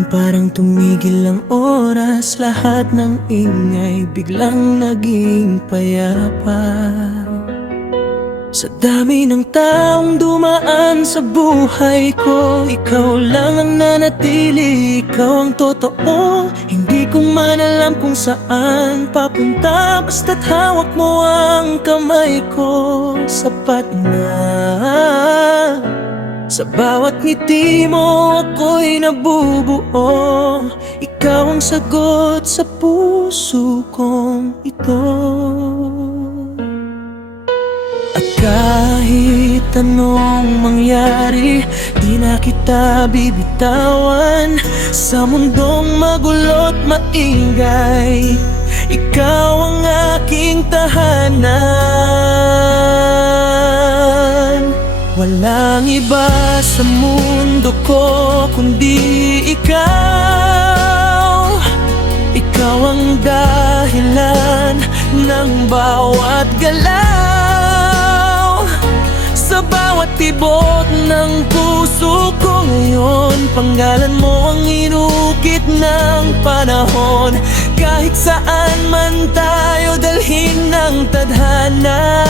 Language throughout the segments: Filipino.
Ngayon parang tumigil ang oras, lahat ng ingay biglang naging payapa. Sa dami ng taong dumaan sa buhay ko, ikaw lang ang nanatili, ikaw ang totoo. Hindi ko man alam kung saan papunta, basta't hawak mo ang kamay ko, sapat na. Sa bawat ngiti mo ako'y nabubuo, ikaw ang sagot sa puso kong ito. At kahit anong mangyari, di na kita bibitawan. Sa mundong magulo't maingay, ikaw ang aking tahanan. Walang iba sa mundo ko kundi ikaw. Ikaw ang dahilan ng bawat galaw. Sa bawat tibok ng puso ko ngayon, pangalan mo ang inukit ng panahon. Kahit saan man tayo dalhin ng tadhana,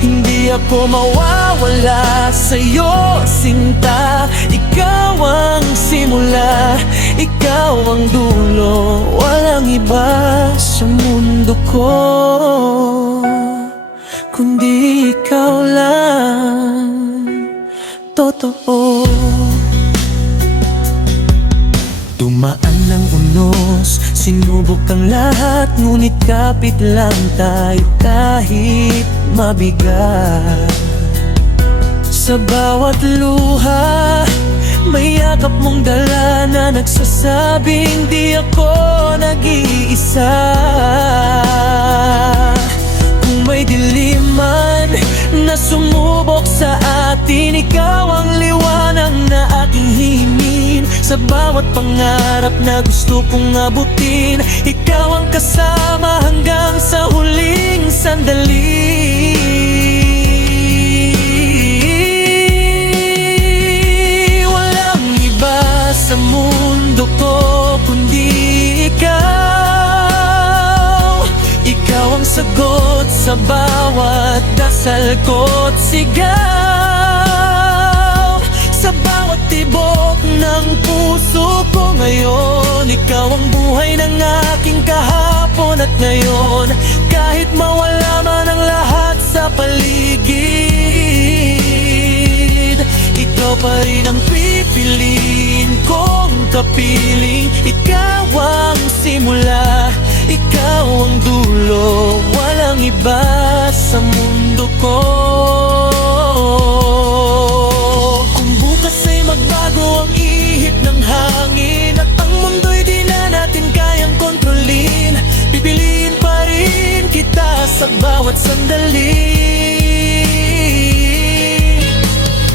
hindi ako mawawala sa'yo, sinta. Ikaw ang simula, ikaw ang dulo, walang iba sa mundo ko kundi ikaw lang, totoo. Dumaan ng unos, sinubok ang lahat, ngunit kapit lang tayo kahit mabigat. Sa bawat luha, may yakap mong dala na nagsasabing di ako nag-iisa. Kung may diliman na sumubok sa atin, ikaw ang liwanag na aking hingin. Sa bawat pangarap na gusto kong abutin, ikaw ang kasama hanggang sa huling sandali. Walang iba sa mundo ko kundi ikaw. Ikaw ang sagot sa bawat dasal ko't sigaw. Sa bawat tibok ng puso ko ngayon, ikaw ang buhay ng aking kahapon at ngayon. Kahit mawala man ang lahat sa paligid, ikaw pa rin ang pipiliin kong kapiling. Ikaw ang simula, ikaw ang dulo, walang iba sa mundo ko. Kung bukas ay magbago ang ihip ng hangin at ang mundo'y di na natin kayang kontrolin, pipiliin pa rin kita sa bawat sandali.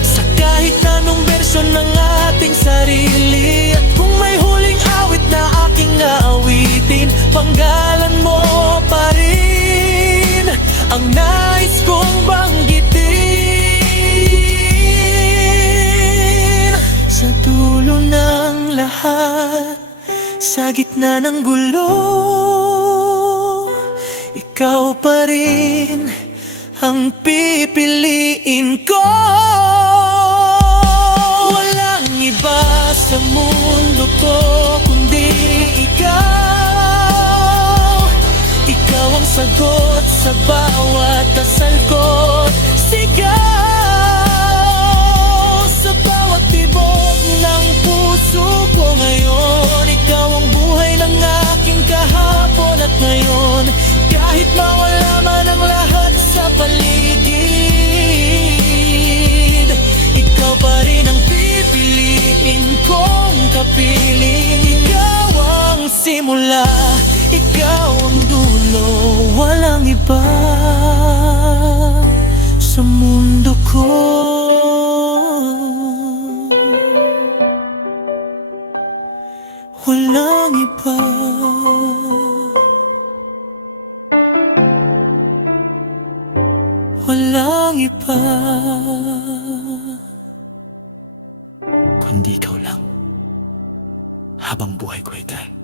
Sa kahit anong bersyon ng ating sarili, at kung may huling awit na aking aawitin, panggalan mo pa rin ang nais kong banggitin. Sa dulo ng lahat, sa gitna ng gulo, ikaw pa rin ang pipiliin ko. Walang iba sa mundo ko kundi ikaw. Ikaw ang sagot sa bawat dasal ko't sigaw. Sa bawat tibok ng puso ko ngayon, ikaw ang buhay ng aking kahapon at ngayon. Kahit mawala man ang lahat sa paligid, ikaw pa rin ang pipiliin kong kapiling. Ikaw ang simula, ikaw ang dulo, walang iba sa mundo ko. Walang iba. Walang iba kundi ikaw lang. habang buhay ko ito.